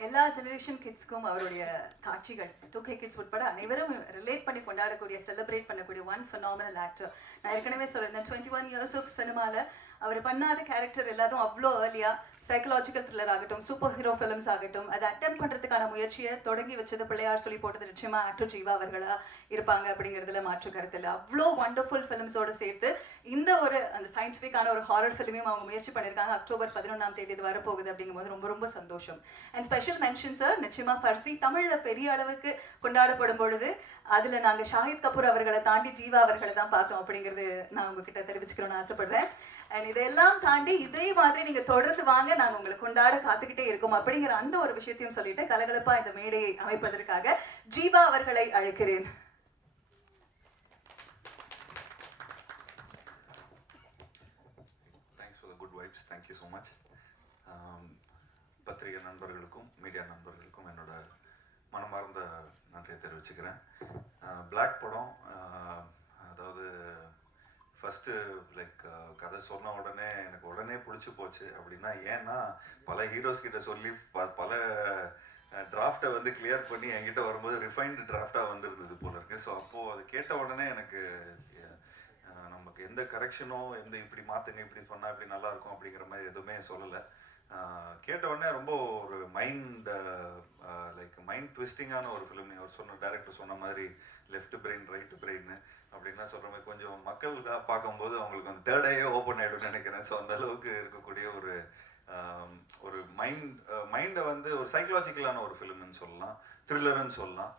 எல்லா ஜெனரேஷன் கிட்ஸ்க்கும் அவருடைய காட்சிகள் டூ கே கிட்ஸ் உட்பட அனைவரும் ரிலேட் பண்ணி கொண்டாடக்கூடிய செலிப்ரேட் பண்ணக்கூடிய ஒன் ஃபினாமினல் ஆக்டர் நான் ஏற்கனவே சொல்லியிருந்தேன் டுவெண்ட்டி ஒன் இயர்ஸ் ஆஃப் சினிமாவில் அவர் பண்ணாத கேரக்டர் எல்லாரும் அவ்வளோ ஏர்லியாக சைக்கலாஜிக்கல் த்ரில்லர் ஆகட்டும் சூப்பர் ஹீரோ ஃபிலிம்ஸ் ஆகட்டும் அதை அட்டம் பண்ணுறதுக்கான முயற்சியை தொடங்கி வச்சது பிள்ளையார் சொல்லி போட்டது நிச்சயமாக ஆக்டர் ஜீவா அவர்களாக இருப்பாங்க அப்படிங்கிறதுல மாற்று கருத்து இல்லை. அவ்வளோ வண்டர்ஃபுல் ஃபிலிம்ஸோடு சேர்த்து இந்த ஒரு அந்த சயின்டிஃபிக்கான ஒரு ஹாரர் ஃபிலிமையும் அவங்க முயற்சி பண்ணியிருக்காங்க. அக்டோபர் பதினொன்றாம் தேதி இது வரப்போகுது அப்படிங்கும்போது ரொம்ப ரொம்ப சந்தோஷம். அண்ட் ஸ்பெஷல் மென்ஷன் சார் நிச்சயமா ஃபர்சி தமிழ்ல பெரிய அளவுக்கு கொண்டாடப்படும் பொழுது அதுல நாங்க ஷாஹித் கபூர் அவர்களை தாண்டி ஜீவா அவர்களை தான் பார்த்தோம் அப்படிங்கிறது நான் உங்ககிட்ட தெரிவிச்சுக்கணும்னு ஆசைப்படுறேன். அண்ட் இதெல்லாம் தாண்டி இதே மாதிரி நீங்க தொடர்ந்து வாங்க நாங்கள் உங்களை கொண்டாட காத்துக்கிட்டே இருக்கோம் அப்படிங்கிற அந்த ஒரு விஷயத்தையும் சொல்லிட்டு கலகலப்பா இந்த மேடையை அமைப்பதற்காக ஜீவா அவர்களை அழைக்கிறேன். Thanks good vibes thank you so much பத்திரிகை நண்பர்களுக்கும் மீடியா நண்பர்களுக்கும் என்னோட மனமார்ந்த நன்றியை தெரிவிச்சுக்கிறேன். Uh, பிளாக் படம் uh, அதாவது ஃபஸ்ட்டு லைக் uh, கதை சொன்ன உடனே எனக்கு உடனே பிடிச்சி போச்சு. அப்படின்னா ஏன்னா பல ஹீரோஸ் கிட்ட சொல்லி ப பல டிராஃப்டை வந்து கிளியர் பண்ணி என்கிட்ட வரும்போது ரிஃபைன்டு டிராஃப்டாக வந்திருந்தது போல இருக்கு. ஸோ அப்போது அது கேட்ட உடனே எனக்கு நமக்கு எந்த கரெக்ஷனோ எந்த இப்படி மாற்றுங்க இப்படி பண்ணால் இப்படி நல்லாயிருக்கும் அப்படிங்கிற மாதிரி எதுவுமே சொல்லலை. கேட்ட உடனே ரொம்ப ஒரு மைண்ட் லைக் மைண்ட் ட்விஸ்டிங்கான ஒரு ஃபிலிம் அவர் சொன்ன டேரக்டர் சொன்ன மாதிரி லெஃப்ட் பிரெயின் ரைட் பிரெயின் அப்படின்னா சொல்கிற மாதிரி கொஞ்சம் மக்கள் பார்க்கும்போது அவங்களுக்கு அந்த தேர்ட் ஐயே ஓப்பன் ஆகிடும்னு நினைக்கிறேன். ஸோ அந்த அளவுக்கு இருக்கக்கூடிய ஒரு ஒரு மைண்ட் மைண்டை வந்து ஒரு சைக்கலாஜிக்கலான ஒரு ஃபிலிம்னு சொல்லலாம். த்ரில்லர்னு சொல்லலாம்.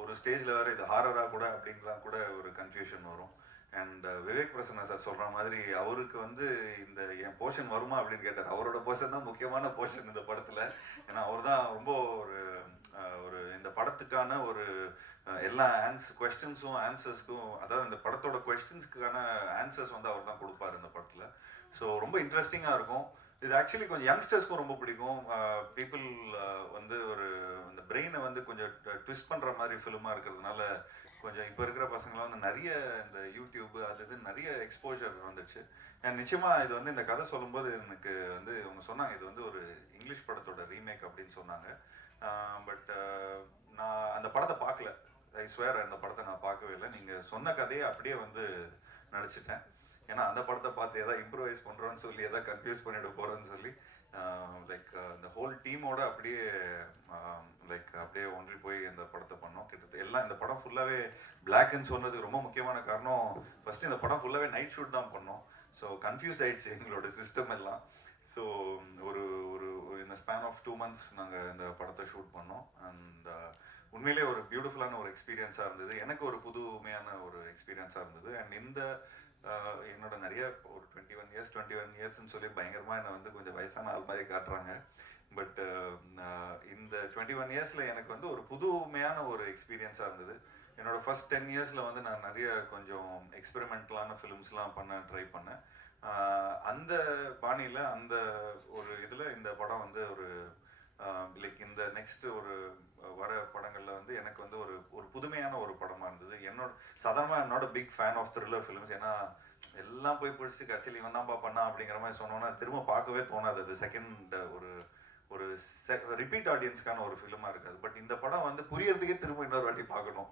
ஒரு ஸ்டேஜில் வேற இது ஹாரராக கூட அப்படின்லாம் கூட ஒரு கன்ஃபியூஷன் வரும். அண்ட் விவேக் பிரசன்னா சார் சொல்கிற மாதிரி அவருக்கு வந்து இந்த என் போர்ஷன் வருமா அப்படின்னு கேட்டார். அவரோட போர்ஷன் தான் முக்கியமான போர்ஷன் இந்த படத்தில். ஏன்னா அவர் தான் ரொம்ப ஒரு ஒரு இந்த படத்துக்கான ஒரு எல்லா ஆன்ஸ் கொஸ்டின்ஸும் ஆன்சர்ஸ்க்கும் அதாவது இந்த படத்தோட கொஸ்டின்ஸ்க்கான ஆன்சர்ஸ் வந்து அவர் தான் கொடுப்பாரு இந்த படத்தில். ஸோ ரொம்ப இன்ட்ரெஸ்டிங்காக இருக்கும். இது ஆக்சுவலி கொஞ்சம் யங்ஸ்டர்ஸ்க்கும் ரொம்ப பிடிக்கும். பீப்புள் வந்து ஒரு இந்த பிரெயினை வந்து கொஞ்சம் ட்விஸ்ட் பண்ணுற மாதிரி ஃபிலிமாக இருக்கிறதுனால கொஞ்சம் இப்போ இருக்கிற பசங்களாம் வந்து நிறைய இந்த யூடியூப் அது இது நிறைய எக்ஸ்போஜர் வந்துச்சு ஏன் நிச்சயமாக இது வந்து இந்த கதை சொல்லும்போது எனக்கு வந்து அவங்க சொன்னாங்க இது வந்து ஒரு இங்கிலீஷ் படத்தோட ரீமேக் அப்படின்னு சொன்னாங்க. பட் நான் அந்த படத்தை பார்க்கல. ஐ ஸ்வேர் அந்த படத்தை நான் பார்க்கவே இல்லை. நீங்கள் சொன்ன கதையை அப்படியே வந்து நடிச்சிட்டேன். ஏன்னா அந்த படத்தை பார்த்து எதாவது இம்ப்ரூவைஸ் பண்ணுறோன்னு சொல்லி எதாவது கன்ஃபியூஸ் பண்ணிட போகிறோன்னு சொல்லி லைக் இந்த ஹோல் டீமோட அப்படியே லைக் அப்படியே ஒன்றி போய் அந்த படத்தை எல்லாம் இந்த படம் ஃபுல்லாகவே பிளாக்னு சொன்னதுக்கு ரொம்ப முக்கியமான காரணம் ஃபர்ஸ்ட் இந்த படம் ஃபுல்லாகவே நைட் ஷூட் தான் பண்ணோம். ஸோ கன்ஃபியூஸ் ஆயிடுச்சு எங்களோட சிஸ்டம் எல்லாம். ஸோ ஒரு ஒரு இந்த ஸ்பேன் ஆஃப் டூ மந்த்ஸ் நாங்கள் இந்த படத்தை ஷூட் பண்ணோம். அண்ட் uh, உண்மையிலே ஒரு பியூட்டிஃபுல்லான ஒரு எக்ஸ்பீரியன்ஸாக இருந்தது. எனக்கு ஒரு புதுமையான ஒரு எக்ஸ்பீரியன்ஸாக இருந்தது. அண்ட் இந்த uh, என்னோட நிறைய ஒரு twenty one years twenty one இயர்ஸ்னு சொல்லி பயங்கரமாக என்னை வந்து கொஞ்சம் வயசான ஆள் மாதிரி காட்டுறாங்க. பட் um, uh, இந்த டுவெண்ட்டி ஒன் இயர்ஸில் எனக்கு வந்து ஒரு புதுமையான ஒரு எக்ஸ்பீரியன்ஸாக இருந்தது. என்னோட ஃபர்ஸ்ட் டென் இயர்ஸில் வந்து நான் நிறைய கொஞ்சம் எக்ஸ்பெரிமெண்டலான ஃபிலிம்ஸ்லாம் பண்ண ட்ரை பண்ணேன். அந்த பாணியில் அந்த ஒரு இதில் இந்த படம் வந்து ஒரு லைக் இந்த நெக்ஸ்ட் ஒரு வர படங்களில் வந்து எனக்கு வந்து ஒரு ஒரு புதுமையான ஒரு படமாக இருந்தது. என்னோட சாதாரணமாக என்னோட big fan of thriller films ஏன்னா எல்லாம் போய் பிடிச்சி கடைசியில் இவன் தான்ப்பா பண்ணா அப்படிங்கிற மாதிரி சொன்னோன்னா திரும்ப பார்க்கவே தோணாது. அது செகண்ட் ஒரு ஒரு ரிப்பீட் ஆடியன்ஸ்க்கான ஒரு ஃபிலிமா இருக்காது. பட் இந்த படம் வந்து புரியறதுக்கே திரும்ப இன்னொரு வாட்டி பார்க்கணும்.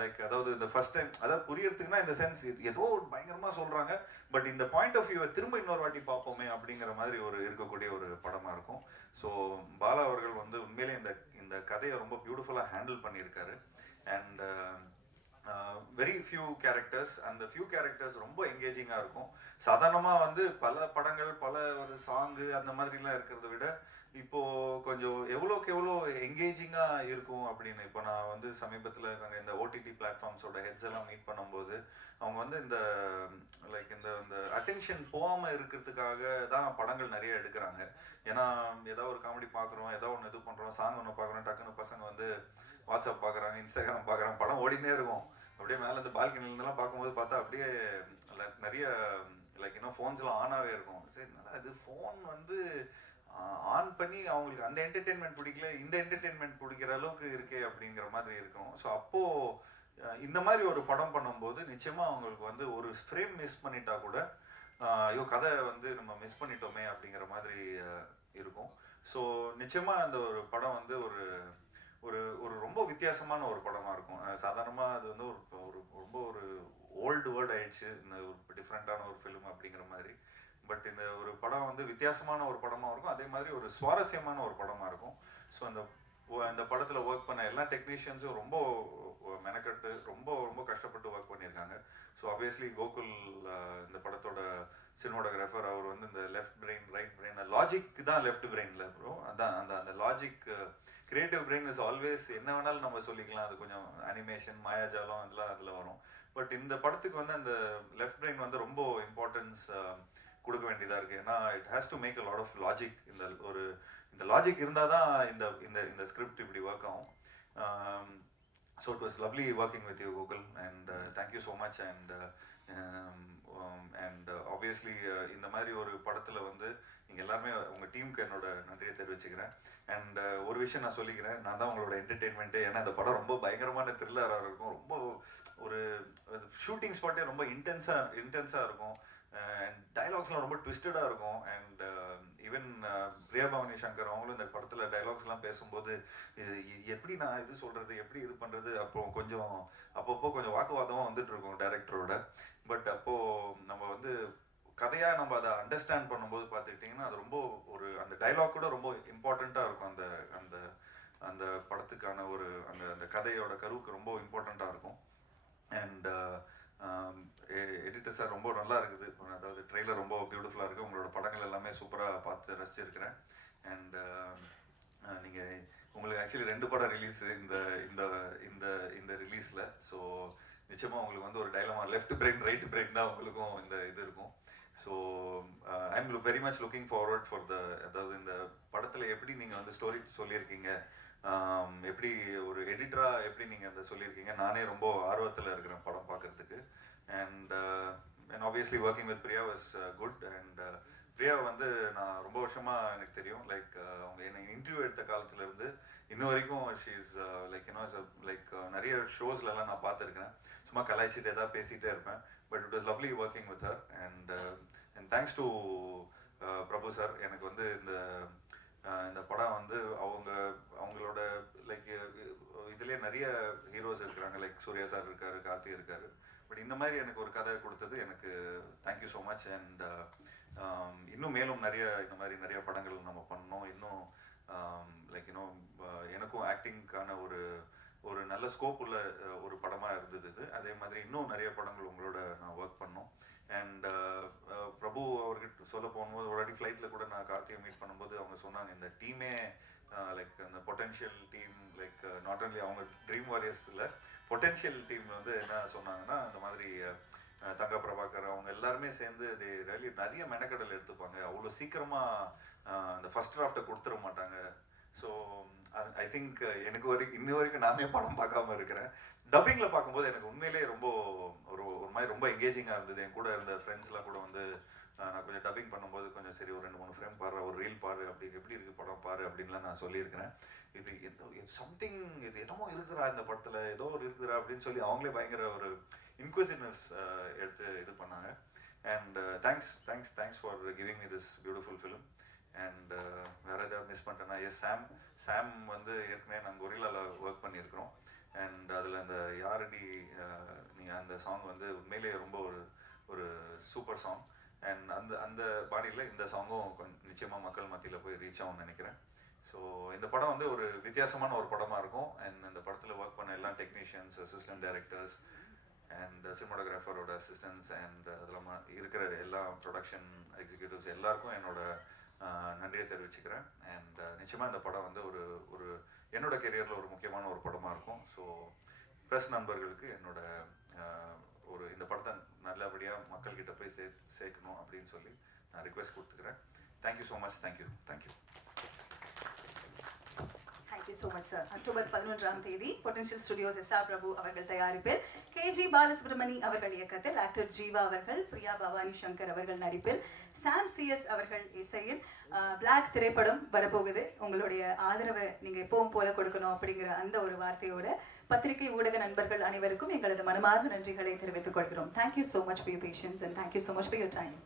லைக் அதாவது இந்த ஃபர்ஸ்ட் டைம் அதாவது புரியறதுக்குன்னா இந்த சென்ஸ் ஏதோ ஒரு பயங்கரமா சொல்றாங்க பட் இந்த பாயிண்ட் ஆஃப் வியூவை திரும்ப இன்னொரு வாட்டி பார்ப்போமே அப்படிங்கிற மாதிரி ஒரு இருக்கக்கூடிய ஒரு படமா இருக்கும். ஸோ பாலா அவர்கள் வந்து உண்மையிலே இந்த இந்த கதையை ரொம்ப பியூட்டிஃபுல்லாக ஹேண்டில் பண்ணியிருக்காரு. அண்ட் வெரி ஃபியூ கேரக்டர்ஸ் அந்த ஃபியூ கேரக்டர்ஸ் ரொம்ப என்கேஜிங்காக இருக்கும். சாதாரணமாக வந்து பல படங்கள் பல ஒரு சாங்கு அந்த மாதிரிலாம் இருக்கிறத விட இப்போ கொஞ்சம் எவ்வளோக்கு எவ்வளோ எங்கேஜிங்காக இருக்கும் அப்படின்னு? இப்போ நான் வந்து சமீபத்தில் நாங்கள் இந்த ஓடிடி பிளாட்ஃபார்ம்ஸோட ஹெட்ஸ் எல்லாம் மீட் பண்ணும்போது அவங்க வந்து இந்த லைக் இந்த இந்த அட்டென்ஷன் போகாமல் இருக்கிறதுக்காக தான் படங்கள் நிறைய எடுக்கிறாங்க. ஏன்னா ஏதோ ஒரு காமெடி பார்க்குறோம் ஏதோ ஒன்று இது பண்ணுறோம் சாங் ஒன்று பார்க்குறோம் டக்குன்னு பசங்க வந்து வாட்ஸ்அப் பார்க்குறாங்க இன்ஸ்டாகிராம் பார்க்குறாங்க படம் ஓடினே இருக்கும். அப்படியே மேலே இந்த பால்கனிலேருந்துலாம் பார்க்கும்போது பார்த்தா அப்படியே நிறைய லைக் இன்னும் ஃபோன்ஸ்லாம் ஆனாவே இருக்கும். சரி நல்லா இது? ஃபோன் வந்து ஆன் பண்ணி அவங்களுக்கு அந்த என்டர்டெயின்மெண்ட் பிடிக்கல இந்த என்டர்டெயின்மெண்ட் பிடிக்கிற அளவுக்கு இருக்கே அப்படிங்கிற மாதிரி இருக்கும். ஸோ அப்போ இந்த மாதிரி ஒரு படம் பண்ணும்போது நிச்சயமா அவங்களுக்கு வந்து ஒரு ஃப்ரேம் மிஸ் பண்ணிட்டா கூட ஐயோ கதை வந்து நம்ம மிஸ் பண்ணிட்டோமே அப்படிங்கிற மாதிரி இருக்கும். ஸோ நிச்சயமாக அந்த ஒரு படம் வந்து ஒரு ஒரு ஒரு ரொம்ப வித்தியாசமான ஒரு படமா இருக்கும். சாதாரணமாக அது வந்து ஒரு ஒரு ரொம்ப ஒரு ஓல்டு வேர்ட் ஆயிடுச்சு. இந்த ஒரு டிஃப்ரெண்டான ஒரு ஃபிலிம் அப்படிங்கிற மாதிரி. பட் இந்த ஒரு படம் வந்து வித்தியாசமான ஒரு படமாக இருக்கும். அதே மாதிரி ஒரு சுவாரஸ்யமான ஒரு படமாக இருக்கும். ஸோ அந்த அந்த படத்தில் ஒர்க் பண்ண எல்லா டெக்னீஷியன்ஸும் ரொம்ப மெனக்கட்டு ரொம்ப ரொம்ப கஷ்டப்பட்டு ஒர்க் பண்ணியிருக்காங்க. ஸோ ஆப்வியஸ்லி கோகுல் இந்த படத்தோட சினிமாட்டோகிராஃபர் அவர் வந்து இந்த left brain right brain logic தான் லெஃப்ட் பிரெயினில் ப்ரோ அதான் அந்த அந்த logic creative brain is always என்ன வேணாலும் நம்ம சொல்லிக்கலாம். அது கொஞ்சம் அனிமேஷன் மாயாஜாலம் அதெல்லாம் அதில் வரும். பட் இந்த படத்துக்கு வந்து அந்த லெஃப்ட் பிரெயின் வந்து ரொம்ப இம்பார்ட்டன்ஸ் கொடுக்க வேண்டியதாக இருக்குது ஏன்னா it has to make a lot of logic இந்த ஒரு இந்த லாஜிக் இருந்தால் தான் இந்த இந்த இந்த ஸ்கிரிப்ட் இப்படி ஒர்க் ஆகும். So it was lovely working with you Google and thank you so much and and obviously இந்த மாதிரி ஒரு படத்தில் வந்து நீங்கள் எல்லாருமே உங்கள் டீமுக்கு என்னோட நன்றியை தெரிவிச்சுக்கிறேன். அண்ட் uh, ஒரு விஷயம் நான் சொல்லிக்கிறேன். நான் தான் உங்களோட என்டர்டெயின்மெண்ட்டு ஏன்னா இந்த படம் ரொம்ப பயங்கரமான த்ரில்லராக இருக்கும். ரொம்ப ஒரு ஷூட்டிங் ஸ்பாட்டே ரொம்ப இன்டென்ஸாக இன்டென்ஸாக இருக்கும். அண்ட் டைலாக்ஸ்லாம் ரொம்ப ட்விஸ்டடாக இருக்கும். அண்ட் ஈவன் பிரியா பவானி சங்கர் அவங்களும் இந்த படத்தில் டைலாக்ஸ்லாம் பேசும்போது இது எப்படி நான் இது சொல்கிறது எப்படி இது பண்ணுறது அப்போ கொஞ்சம் அப்பப்போ கொஞ்சம் வாக்குவாதமாக வந்துட்டு இருக்கும் டைரக்டரோட பட் அப்போது நம்ம வந்து கதையாக நம்ம அதை அண்டர்ஸ்டாண்ட் பண்ணும்போது பார்த்துக்கிட்டிங்கன்னா அது ரொம்ப ஒரு அந்த டைலாக் கூட ரொம்ப இம்பார்ட்டண்ட்டாக இருக்கும். அந்த அந்த அந்த படத்துக்கான ஒரு அந்த அந்த கதையோட கருவுக்கு ரொம்ப இம்பார்ட்டண்ட்டாக இருக்கும். அண்ட் எடிட்டர் சார் ரொம்ப நல்லா இருக்குது. அதாவது ட்ரெய்லர் ரொம்ப பியூட்டிஃபுல்லாக இருக்குது உங்களோட படங்கள் எல்லாமே சூப்பராக பார்த்து ரசிச்சிருக்கிறேன். அண்ட் நீங்கள் உங்களுக்கு ஆக்சுவலி ரெண்டு படம் ரிலீஸ் இந்த இந்த இந்த இந்த ரிலீஸில் ஸோ நிச்சயமாக உங்களுக்கு வந்து ஒரு dilemma left brain right brain தான் உங்களுக்கும் இந்த இது இருக்கும். So I am very much looking forward for the அதாவது இந்த படத்தில் எப்படி நீங்கள் வந்து ஸ்டோரி சொல்லியிருக்கீங்க எப்படி ஒரு எடிட்டரா எப்படி நீங்க அதை சொல்லியிருக்கீங்க? நானே ரொம்ப ஆர்வத்தில் இருக்கிறேன் படம் பார்க்கறதுக்கு. And and obviously working with Priya was good and Priya வந்து நான் ரொம்ப வருஷமா எனக்கு தெரியும். லைக் uh, அவங்க என்னை இன்டர்வியூ எடுத்த காலத்துல இருந்து இன்ன வரைக்கும் ஷீஸ் லைக் யூனோ லைக் நிறைய ஷோஸ்லலாம் நான் பார்த்துருக்கேன் சும்மா கலாய்ச்சிட்டு ஏதாவது பேசிகிட்டே இருப்பேன். But it was lovely working with her and and thanks to Prabhu sir எனக்கு வந்து இந்த அஹ் இந்த படம் வந்து அவங்க அவங்களோட லைக் இதுலயே நிறைய ஹீரோஸ் இருக்கிறாங்க லைக் சூர்யா சார் இருக்காரு கார்த்தி இருக்காரு. பட் இந்த மாதிரி எனக்கு ஒரு கதை கொடுத்தது எனக்கு தேங்க்யூ ஸோ மச் அண்ட் இன்னும் மேலும் நிறைய இந்த மாதிரி நிறைய படங்கள் நம்ம பண்ணோம் இன்னும் um, லைக் இன்னும் uh, எனக்கும் ஆக்டிங்க்கான ஒரு ஒரு நல்ல ஸ்கோப் உள்ள uh, ஒரு படமா இருந்தது இது. அதே மாதிரி இன்னும் நிறைய படங்கள் உங்களோட நான் ஒர்க் பண்ணோம் அண்ட் பிரபு அவர்கிட்ட சொல்ல போகும்போது ஒரு வாட்டி ஃப்ளைட்டில் கூட நான் கார்த்திகை மீட் பண்ணும்போது அவங்க சொன்னாங்க இந்த டீமே லைக் அந்த potential team like not only அவங்க ட்ரீம் வாரியர்ஸில் பொட்டென்ஷியல் டீம் வந்து என்ன சொன்னாங்கன்னா இந்த மாதிரி தங்க பிரபாகர் அவங்க எல்லாருமே சேர்ந்து இது ரேலி நிறைய மெனக்கடல் எடுத்துப்பாங்க. அவ்வளோ சீக்கிரமாக அந்த ஃபர்ஸ்ட் டிராஃப்டை கொடுத்துட மாட்டாங்க. ஸோ ஐ திங்க் எனக்கு வரைக்கும் இன்ன வரைக்கும் நானே படம் பார்க்காம இருக்கிறேன். டப்பிங்கில் பார்க்கும்போது எனக்கு உண்மையிலேயே ரொம்ப ஒரு ஒரு மாதிரி ரொம்ப எங்கேஜிங்காக இருந்தது. என் கூட இருந்த ஃப்ரெண்ட்ஸ்லாம் கூட வந்து நான் கொஞ்சம் டப்பிங் பண்ணும்போது கொஞ்சம் சரி ஒரு ரெண்டு மூணு ஃப்ரேம் பாரு ஒரு ரீல் பாரு அப்படி எப்படி இருக்கு படம் பாரு அப்படின்லாம் நான் சொல்லியிருக்கிறேன். இது எந்த சம்திங் இது என்னமோ இருக்குதுரா இந்த படத்தில் ஏதோ ஒரு இருக்குதுரா அப்படின்னு சொல்லி அவங்களே பயங்கர ஒரு இன்குவசிவ்னஸ் எடுத்து இது பண்ணாங்க. And thanks thanks thanks for giving me this beautiful film and வேற ஏதாவது மிஸ் பண்ணிட்டேன்னா எஸ் சாம் சாம் வந்து ஏற்கனவே நாங்கள் கொரில்லாவில் ஒர்க் பண்ணியிருக்கிறோம். அண்ட் அதில் அந்த யாரடி நீங்கள் அந்த சாங் வந்து உண்மையிலேயே ரொம்ப ஒரு ஒரு சூப்பர் சாங் அண்ட் அந்த அந்த பாடியில் இந்த சாங்கும் கொஞ்சம் நிச்சயமாக மக்கள் மத்தியில் போய் ரீச் ஆகும்னு நினைக்கிறேன். ஸோ இந்த படம் வந்து ஒரு வித்தியாசமான ஒரு படமாக இருக்கும். அண்ட் இந்த படத்தில் ஒர்க் பண்ண எல்லா டெக்னீஷியன்ஸ் அசிஸ்டன்ட் டைரக்டர்ஸ் அண்ட் சினிமாடோகிராஃபரோட அசிஸ்டன்ஸ் அண்ட் அது இல்லாமல் இருக்கிற எல்லா ப்ரொடக்ஷன் எக்ஸிக்யூட்டிவ்ஸ் எல்லாருக்கும் என்னோட நன்றியை தெரிவிச்சுக்கிறேன். அண்ட் நிச்சயமாக இந்த படம் வந்து ஒரு ஒரு என்னோட கெரியரில் ஒரு முக்கியமான ஒரு படமாக இருக்கும். ஸோ ப்ரெஸ் நண்பர்களுக்கு என்னோட ஆஹ், ஒரு இந்த படத்தை நல்லபடியாக மக்கள்கிட்ட போய் சே சேர்க்கணும் அப்படின்னு சொல்லி நான் ரிக்வெஸ்ட் கொடுத்துக்கிறேன். Thank you so much thank you thank you thank you so much sir October பதினொன்றாம் தேதி potential studios S R Prabhu அவர்கள் தயாரிப்பில் கே ஜி பாலசுப்ரமணி அவர்கள் இயக்கத்தில் ஆக்டர் ஜீவா அவர்கள் பிரியா பவானி சங்கர் அவர்கள் நடிப்பில் சாம் சிஎஸ் அவர்கள் இசையில் பிளாக் திரைப்படம் வரப்போகுது. உங்களுடைய ஆதரவை நீங்க எப்பவும் போல கொடுக்கணும் அப்படிங்கிற அந்த ஒரு வார்த்தையோட பத்திரிகை ஊடக நண்பர்கள் அனைவருக்கும் எங்களது மனமார்ந்த நன்றிகளை தெரிவித்துக் கொள்கிறோம். Thank you so much for you patience and thank you so much for your time